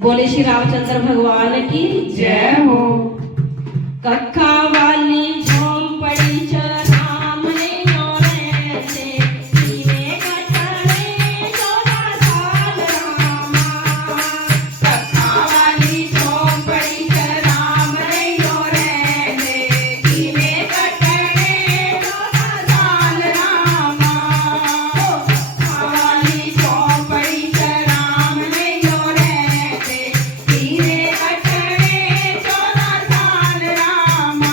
बोले श्री रामचंद्र भगवान की जय हो। कक्का वाली झोंपड़ी च राम ने नोरे से सीने कटड़े 14 साल रामा। कक्का वाली झोंपड़ी च राम ने नोरे से सीने कटड़े 14 साल रामा। कक्का वाली झोंपड़ी च राम ने नोरे से सीने कटड़े 14 साल रामा।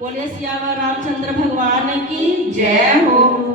बोले सियावर रामचंद्र भगवान की जय हो।